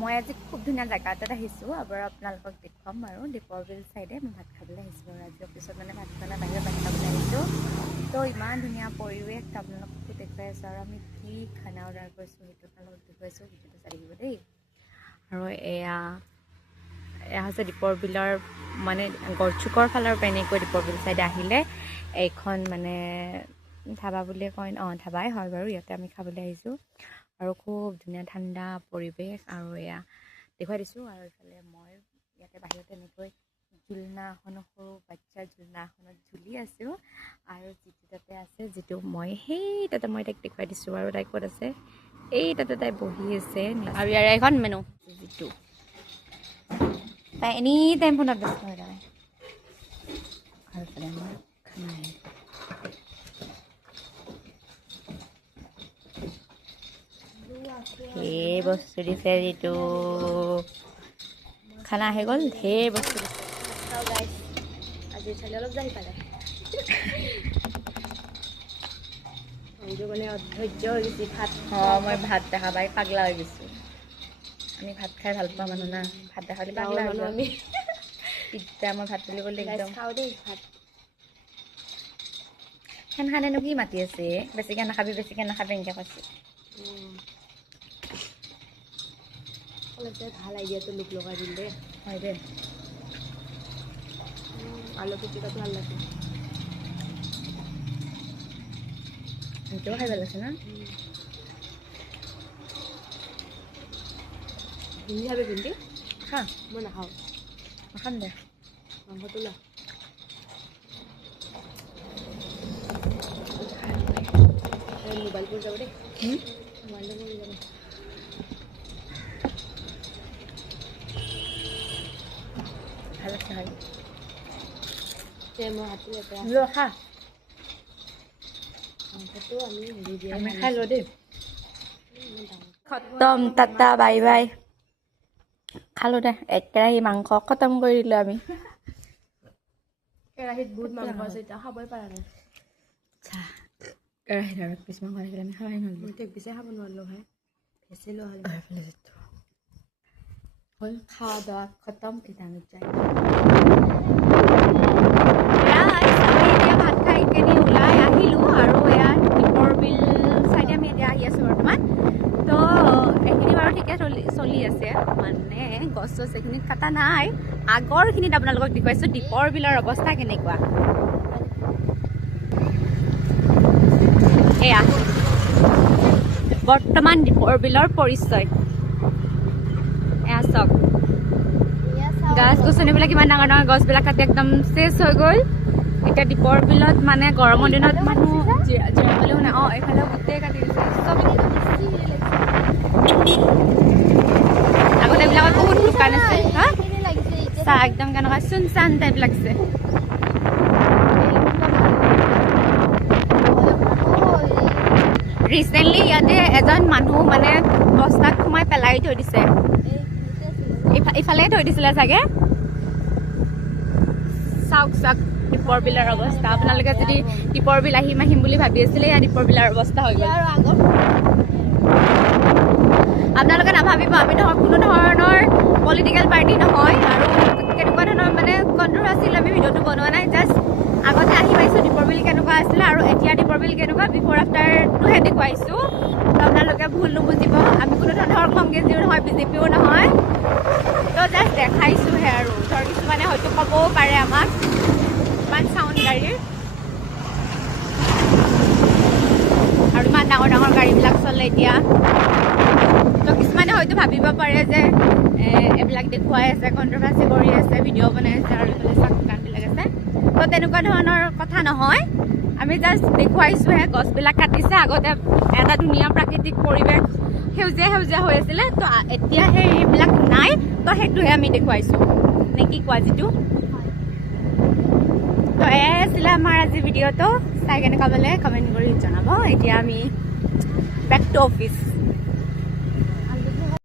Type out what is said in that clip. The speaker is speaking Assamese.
মই আজি খুব ধুনীয়া জেগা এটাত আহিছোঁ আৰু আপোনালোকক দেখুৱাম আৰু দীপৰ বিল চাইডে মই ভাত খাবলৈ আহিছোঁ আৰু আজি অফিচত মানে ভাত খোৱা নাই বাহিৰত ভাত খাবলৈ আহিছোঁ তো ইমান ধুনীয়া পৰিৱেশ আপোনালোককো দেখুৱাই আছোঁ আৰু আমি কি খানা অৰ্ডাৰ কৰিছোঁ সেইটো আপোনালোকক দেখুৱাইছোঁ ভিডিঅ'টো চাই থাকিব দেই আৰু এয়া হৈছে দীপৰ বিলৰ মানে গড়চুকৰ ফালৰ পৰা এনেকৈ দীপৰ বিল চাইডে আহিলে এইখন মানে ধাবা বুলিয়ে কয় ধাবাই হয় বাৰু ইয়াতে আমি খাবলৈ আহিছোঁ আৰু খুব ধুনীয়া ঠাণ্ডা পৰিৱেশ আৰু এয়া দেখুৱাই দিছোঁ আৰু এইফালে মই ইয়াতে বাহিৰতে এনেকৈ ঝুলনা এখনো সৰু বাচ্চাৰ ঝুলনা এখনত ঝুলি আছোঁ আৰু যিটো তাতে আছে যিটো মই সেই তাতে মই তাইক দেখুৱাই দিছোঁ আৰু তাই ক'ত আছে এই তাতে তাই বহি আছে আৰু ইয়াৰ এখন মেনু যিটো তাই এনি টাইম ফোনত ব্যস্ত হৈ থাকে আৰু এইফালে আমাৰ খানা ঢেৰ বস্তু দিছে যিটো খানা আহি গ'ল ঢেৰ বস্তু দিছে আজি চালি অলপ যাই পালে মানে অধৈৰ্য হৈ গৈছে ভাত মই ভাত দেখা পাই পাগলা হৈ গৈছোঁ আমি ভাত খাই ভাল পোৱা মানুহ না ভাত দেখালে পাগলা হৈ যাওঁ আমি এতিয়া মই ভাত বুলি ক'লে একদম খাওঁ দেই ভাত সেন খানেনো কি মাতি আছে বেছিকৈ নাখাবি এনেকৈ কৈছে ভাল আইডিয়াটো লোক লগাই দিল দে হয় দে আলু পিটিকাটো ভাল লাগে সেইটোও খাই ভাল লাগছে না ভিন্দি খাবি ভিন্দি খা মই নাখাওঁ নাখাম দে মাংসটো লা মোবাইলবোৰ যাব দেই মোবাইলটো যাব ভাল লাগছে খাই মই হাতটো খা মাংসটো আমি খাই ল দেই খতম টাটা বাই বাই খালো দে এক কেৰাহী মাংস খতম কৰি দিলোঁ আমি কেৰাহীত বহুত মাংস আছে এতিয়া খাবই পৰা নাই কেৰাহীত আৰু এক পিচ মাংস থাকিলে আমি খাবই নোৱাৰিলোঁ এক পিচে খাব নোৱাৰিলোঁ ভাই বেচিলোঁ হ'ল খাওয়া দাওয়া খতম এতিয়া আমি যাই ভাত খাই কেনে ওলাই আহিলোঁ আৰু এয়া দীপৰ বিল চাইডে আমি এতিয়া আহি আছোঁ বৰ্তমান তো এইখিনি বাৰু ঠিকে চলি আছে মানে গছ চছ এইখিনিত কটা নাই আগৰখিনিত আপোনালোকক দেখুৱাইছোঁ দীপৰ বিলৰ অৱস্থা কেনেকুৱা এয়া বৰ্তমান দীপৰ বিলৰ পৰিচয় এয়া চাওক গছ গছনিবিলাক ইমান ডাঙৰ ডাঙৰ গছবিলাক কাটি একদম চেচ হৈ গ'ল এতিয়া দীপৰ বিলত মানে গৰমৰ দিনত মানুহ জিৰাবলৈও নাই এইফালে গোটেই কাটি দিছে চব আগতে এইবিলাকত বহুত দোকান আছে চাহ একদম কেনেকুৱা চুনচান টাইপ লাগিছে ৰিচেণ্টলি ইয়াতে এজন মানুহ মানে বস্তাত সোমাই পেলাই থৈ দিছে ইফালে থৈ দিছিলে চাগে চাওক দীপৰ বিলৰ অৱস্থা আপোনালোকে যদি দীপৰ বিল আহিম বুলি ভাবি আছিলে এয়া দীপৰ বিলৰ অৱস্থা হৈ গ'ল আপোনালোকে নাভাবিব আমি কোনো ধৰণৰ পলিটিকেল পাৰ্টি নহয় আৰু কেনেকুৱা ধৰণৰ মানে কণ্ট্ৰভাৰ্চিয়েল আমি ভিডিঅ'টো বনোৱা নাই জাষ্ট আগতে আহি পাইছোঁ দীপৰ বিল কেনেকুৱা আছিলে আৰু এতিয়া দীপৰ বিল কেনেকুৱা বিফৰ আফটাৰটোহে দেখুৱাইছোঁ তো আপোনালোকে ভুল নুবুজিব আমি কোনো ধৰণৰ কংগ্ৰেছীও নহয় বিজেপিও নহয় তো জাষ্ট দেখাইছোঁহে আৰু ধৰ কিছুমানে হয়তো ক'বও পাৰে আমাক ইমান চাউণ্ড গাড়ীৰ আৰু ইমান ডাঙৰ ডাঙৰ গাড়ীবিলাক চলে এতিয়া তো কিছুমানে হয়তো ভাবিব পাৰে যে এইবিলাক দেখুৱাই আছে কণ্ট্ৰভাৰ্চি কৰি আছে ভিডিঅ' বনাই আছে আৰু এইফালে চাহ দোকানবিলাক আছে তো তেনেকুৱা ধৰণৰ কথা নহয় আমি জাষ্ট দেখুৱাইছোঁহে গছবিলাক কাটিছে আগতে এটা ধুনীয়া প্ৰাকৃতিক পৰিৱেশ সেউজীয়া হৈ আছিলে তো এতিয়া সেইবিলাক নাই তো সেইটোহে আমি দেখুৱাইছোঁ নে কি কোৱা যিটো তো এয়াই আছিলে আমাৰ আজি ভিডিঅ'টো চাই কেনেকুৱা পালে কমেণ্ট কৰি জনাব এতিয়া আমি বেক টু অফিচ